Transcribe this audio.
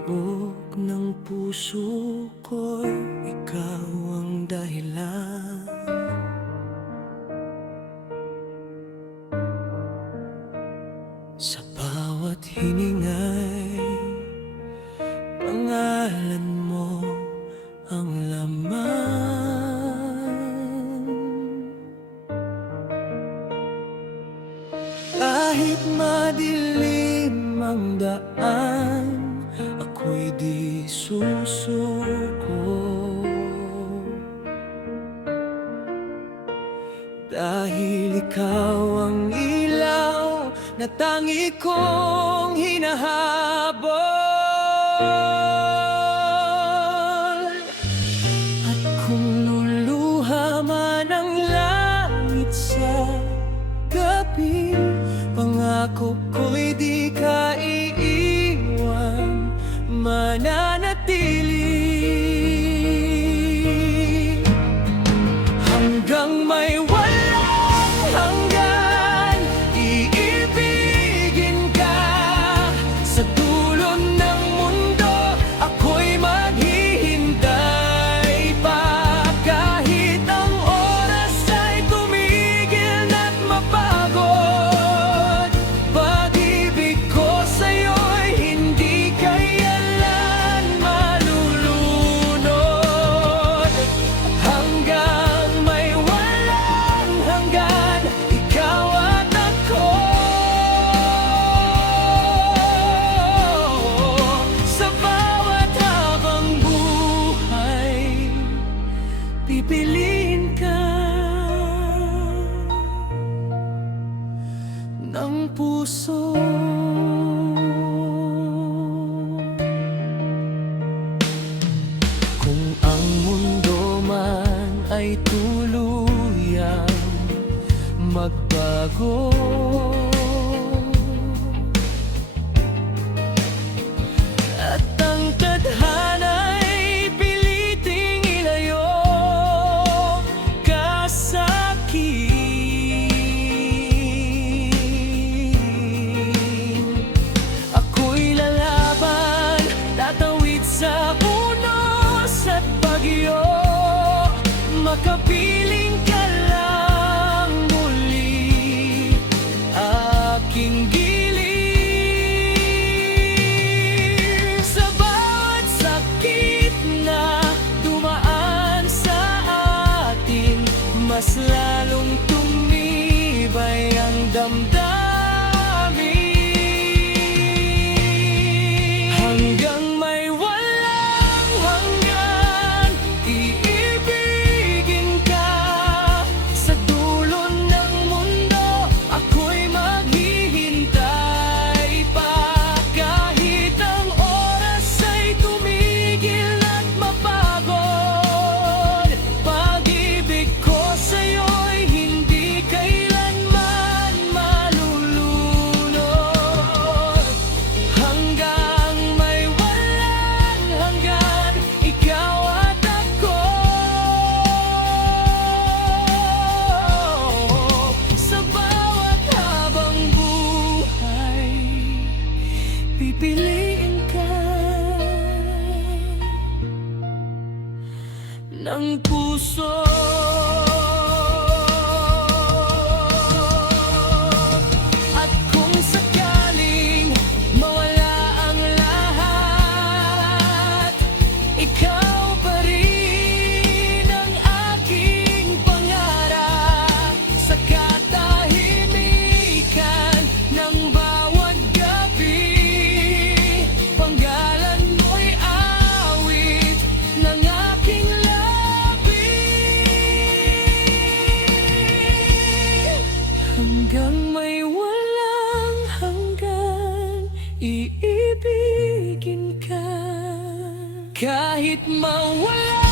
tibok ng puso ko'y ikaw ang dahilan. Sa bawat hiningay, pangalan mo ang laman. Kahit madilim ang daan, ako'y di susuko, dahil ikaw ang ilaw na tangi kong hinahabol. At kung luluha man ang langit sa gabi, pangako ko'y di ka iiwan, mananatili hanggang may walang hanggan. Iibigin ka sa dulo ng mundo, ako'y maghihintay pa. Kahit ang oras ay tumigil na't mapagod, pag-ibig ko sa'yo'y hindi kailan malulunod. Hanggang may walang hanggan, ikaw at ako. Sa bawat habang buhay, pipiliin ka ng puso. Kung ang mundo man ay tuluyang magbago, at ang tadhana'y piliting ilayo ka sa'kin, ako'y lalaban, tatawid sa unos at bagyo, makapiling ka lang muli, aking giling. Sa bawat sakit na dumaan sa atin, mas lalong tumibay ang damdamin. Hanggang may walang hanggan, iibigin ka sa dulo ng mundo, ako'y maghihintay pa. Kahit ang oras ay tumigil at mapagod, pag-ibig ko sa'yo'y hindi kailanman malulunod. Hanggang may walang hanggan, ikaw at ako. Sa bawat habang buhay, pipiliin ka ng puso. At kung sakaling mawala ang lahat, ikaw pa rin ang aking pangarap. Sa katahimikan ng bawat gabi, panggalan mo'y awit ng aking labi. Hanggang may walang hanggan, iibigin ka kahit mawala